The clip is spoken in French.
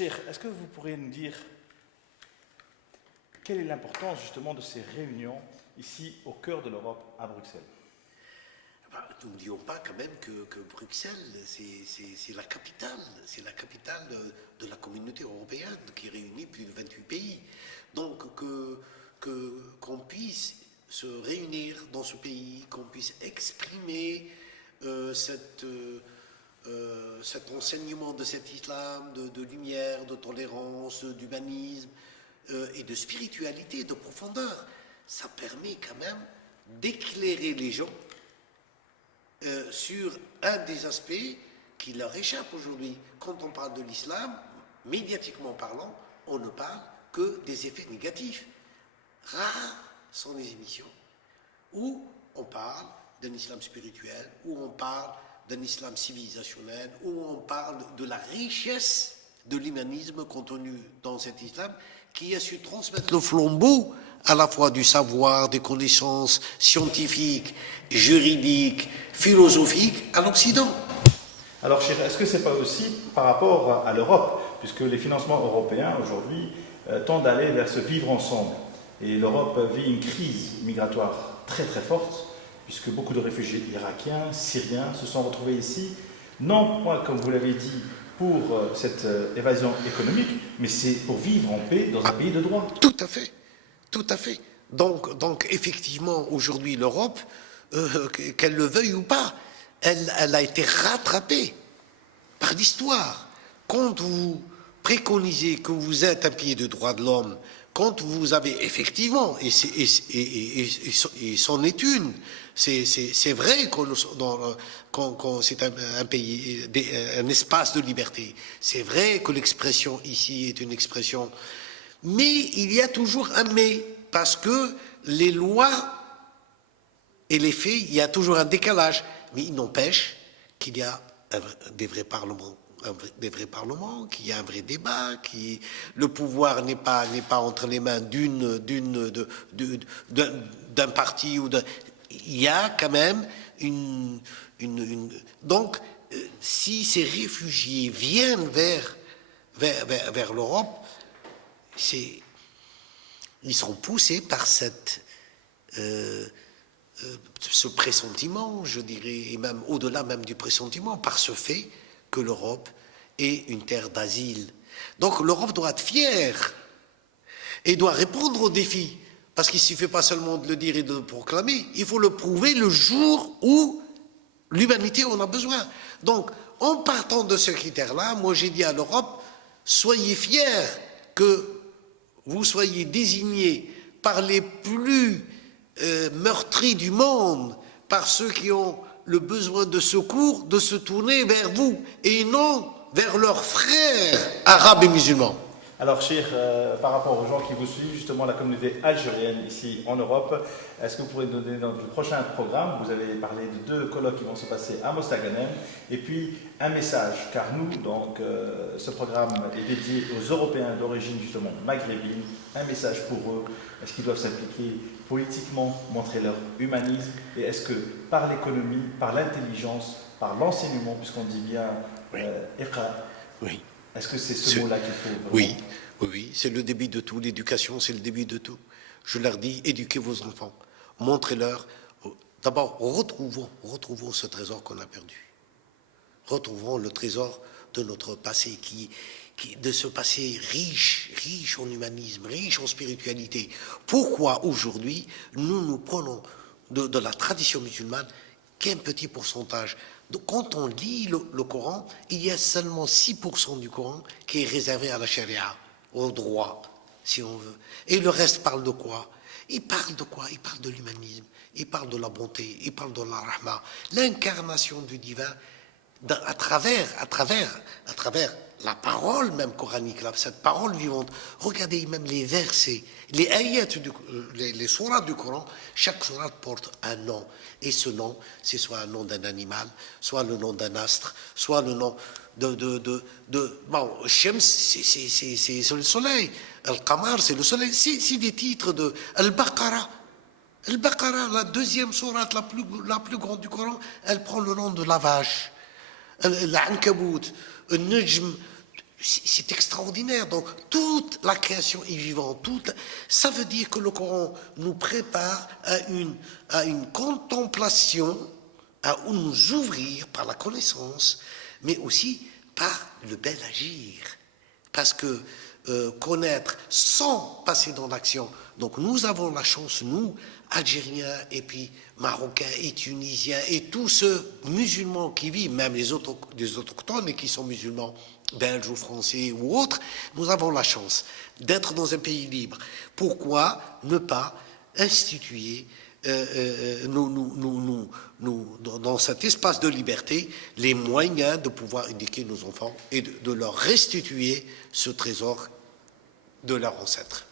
Cheikh, est-ce que vous pourriez nous dire quelle est l'importance justement de ces réunions ici au cœur de l'Europe, à Bruxelles? N'oublions pas quand même que Bruxelles, c'est la capitale de la communauté européenne qui réunit plus de 28 pays. Donc qu'on puisse se réunir dans ce pays, qu'on puisse exprimer cet enseignement de cet islam, de lumière, de tolérance, d'humanisme et de spiritualité, de profondeur, ça permet quand même d'éclairer les gens sur un des aspects qui leur échappe aujourd'hui. Quand on parle de l'islam, médiatiquement parlant, on ne parle que des effets négatifs. Rares sont les émissions où on parle d'un islam spirituel, où on parle d'un islam civilisationnel, où on parle de la richesse de l'humanisme contenu dans cet islam qui a su transmettre le flambeau à la fois du savoir, des connaissances scientifiques, juridiques, philosophiques à l'Occident. Alors, Cheikh, est-ce que ce n'est pas aussi par rapport à l'Europe, puisque les financements européens aujourd'hui tendent à aller vers ce vivre ensemble, et l'Europe vit une crise migratoire très très forte, puisque beaucoup de réfugiés irakiens, syriens se sont retrouvés ici, non pas comme vous l'avez dit, pour cette évasion économique, mais c'est pour vivre en paix dans un pays de droit. Tout à fait, tout à fait. Donc effectivement, aujourd'hui, l'Europe, qu'elle le veuille ou pas, elle a été rattrapée par l'histoire. Quand vous préconisez que vous êtes un pays de droits de l'homme, quand vous avez effectivement, et c'en est une, c'est vrai quand c'est un pays, un espace de liberté. C'est vrai que l'expression ici est une expression, mais il y a toujours un mais, parce que les lois et les faits, il y a toujours un décalage. Mais il n'empêche qu'il y a des vrais parlements. Qu'il y a un vrai débat, le pouvoir n'est pas entre les mains d'un parti ou d'un. Il y a quand même donc si ces réfugiés viennent vers l'Europe, ils seront poussés par ce pressentiment, je dirais, et même au-delà même du pressentiment, par ce fait que l'Europe est une terre d'asile. Donc l'Europe doit être fière et doit répondre aux défis. Parce qu'il ne suffit pas seulement de le dire et de le proclamer, il faut le prouver le jour où l'humanité en a besoin. Donc, en partant de ce critère-là, moi j'ai dit à l'Europe, soyez fiers que vous soyez désignés par les plus meurtris du monde, par ceux qui ont le besoin de secours, de se tourner vers vous et non vers leurs frères arabes et musulmans. Alors, Cheikh, par rapport aux gens qui vous suivent, justement la communauté algérienne ici en Europe, est-ce que vous pourrez nous donner dans le prochain programme, vous avez parlé de 2 colloques qui vont se passer à Mostaganem, et puis un message, car nous, donc, ce programme est dédié aux Européens d'origine justement maghrébine, un message pour eux, est-ce qu'ils doivent s'impliquer politiquement, montrer leur humanisme, et est-ce que par l'économie, par l'intelligence, par l'enseignement, puisqu'on dit bien Iqra, oui. Est-ce que c'est ce mot-là qu'il faut vraiment... Oui, c'est le début de tout. L'éducation, c'est le début de tout. Je leur dis, éduquez vos enfants. Montrez-leur. D'abord, retrouvons ce trésor qu'on a perdu. Retrouvons le trésor de notre passé, de ce passé riche en humanisme, riche en spiritualité. Pourquoi aujourd'hui, nous prenons de la tradition musulmane qu'un petit pourcentage? Donc, quand on lit le Coran, il y a seulement 6% du Coran qui est réservé à la charia, au droit, si on veut. Et le reste parle de quoi? Il parle de quoi? Il parle de l'humanisme, il parle de la bonté, il parle de la rahma, l'incarnation du divin à travers la parole même coranique, cette parole vivante. Regardez même les versets, les ayats, les sourates du Coran, chaque sourate porte un nom. Et ce nom, c'est soit un nom d'un animal, soit le nom d'un astre, soit le nom bon, Shams, c'est le soleil. Al-Qamar, c'est le soleil. C'est des titres de Al-Baqarah. Al-Baqarah, la 2e sourate la plus grande du Coran, elle prend le nom de la vache. L'Ankabout, le Najm, C'est extraordinaire. Donc, toute la création est vivante. Ça veut dire que le Coran nous prépare à une contemplation, à nous ouvrir par la connaissance, mais aussi par le bel agir. Parce que connaître sans passer dans l'action. Donc nous avons la chance, nous, Algériens et puis Marocains et Tunisiens et tous ceux musulmans qui vivent, même les autochtones et qui sont musulmans, belges ou français ou autres, nous avons la chance d'être dans un pays libre. Pourquoi ne pas instituer dans cet espace de liberté, les moyens de pouvoir éduquer nos enfants et de leur restituer ce trésor de leurs ancêtres.